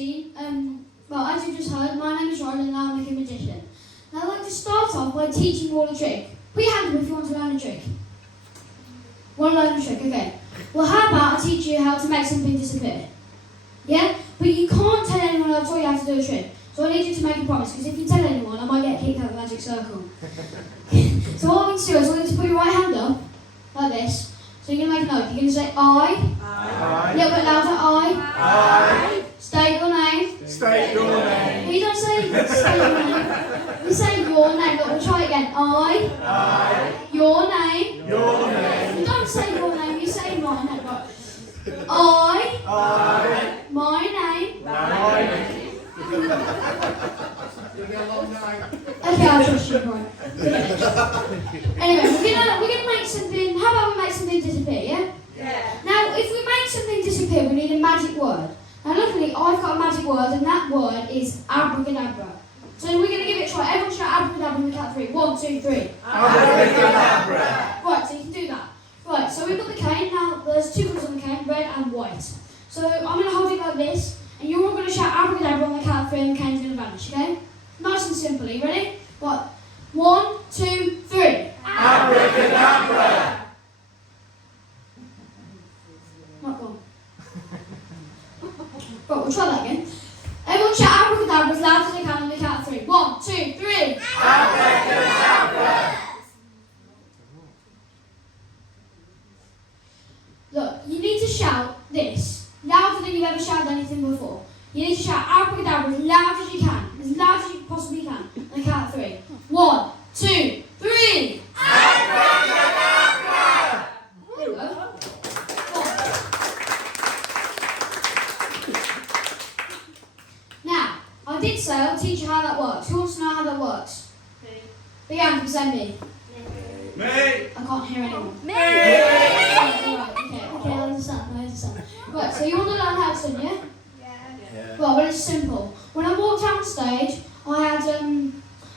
seen, well, as you just heard, my name is Ryland and I'm a magician. Now I'd like to start off by teaching you all a trick. Put your hand up if you want to learn a trick. Want to learn a trick? Okay. Well, how about I teach you how to make something disappear? Yeah? But you can't tell anyone else you have to do a trick. So I need you to make a promise, because if you tell anyone, I might get kicked out of the magic circle. So what I want you to do is I want you to put your right hand up, like this. So you're going to make a note. You're going to say I. I. A little bit louder. I. State your name. State your name. You don't say your name. You say your name. Look, we'll try it again. I. Your name. Your name. You don't say your name. You say my name. Right. I. My name. My name. Okay, I'll trust you. Right. Anyway, we're gonna make something. How about we make something disappear? Yeah. Yeah. Now, if we make something disappear, we need a magic word. Now, luckily, I've got a magic word, and that word is abracadabra. So we're going to give it a try. Everyone shout abracadabra in the count of 3. 1, 2, 3. Abracadabra. Right, so you can do that. Right, so we've got the cane. Now, there's 2 colours on the cane, red and white. So I'm going to hold it like this, and you're all going to shout abracadabra on the count of 3, and the cane's going to vanish, okay? Nice and simple. Are you ready? Right. 1, 2, 3. Abracadabra. Not gone. Right, we'll try that again. Everyone shout abracadabra as loud as they can on the count of 3. 1, 2, 3. Abracadabra. Look, you need to shout this louder than you've ever shouted anything before. You need to shout abracadabra as loud as you can, as loud as you possibly can, on the count of 3. 1, 2, 3. Abracadabra. There we go. Now, I did say I'll teach you how that works. Who wants to know how that works? Me. Big hand, say me. Me. I can't hear anyone. Me. Right, okay, I understand. Right, so you want to learn how it's done, yeah? Yeah. Well, it's simple. When I walked down stage, I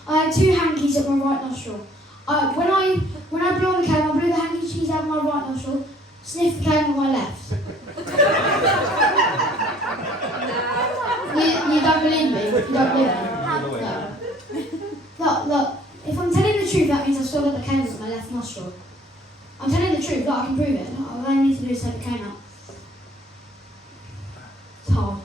had 2 hankies at my right nostril. When I blew on the cane, I blew the hankies out of my right nostril, sniffed the cane on my left. You don't believe me? You don't believe me? No. Look, if I'm telling the truth, that means I've still got the cane at my left nostril. I'm telling the truth, look, I can prove it. All I need to do is take the cane out. It's hard.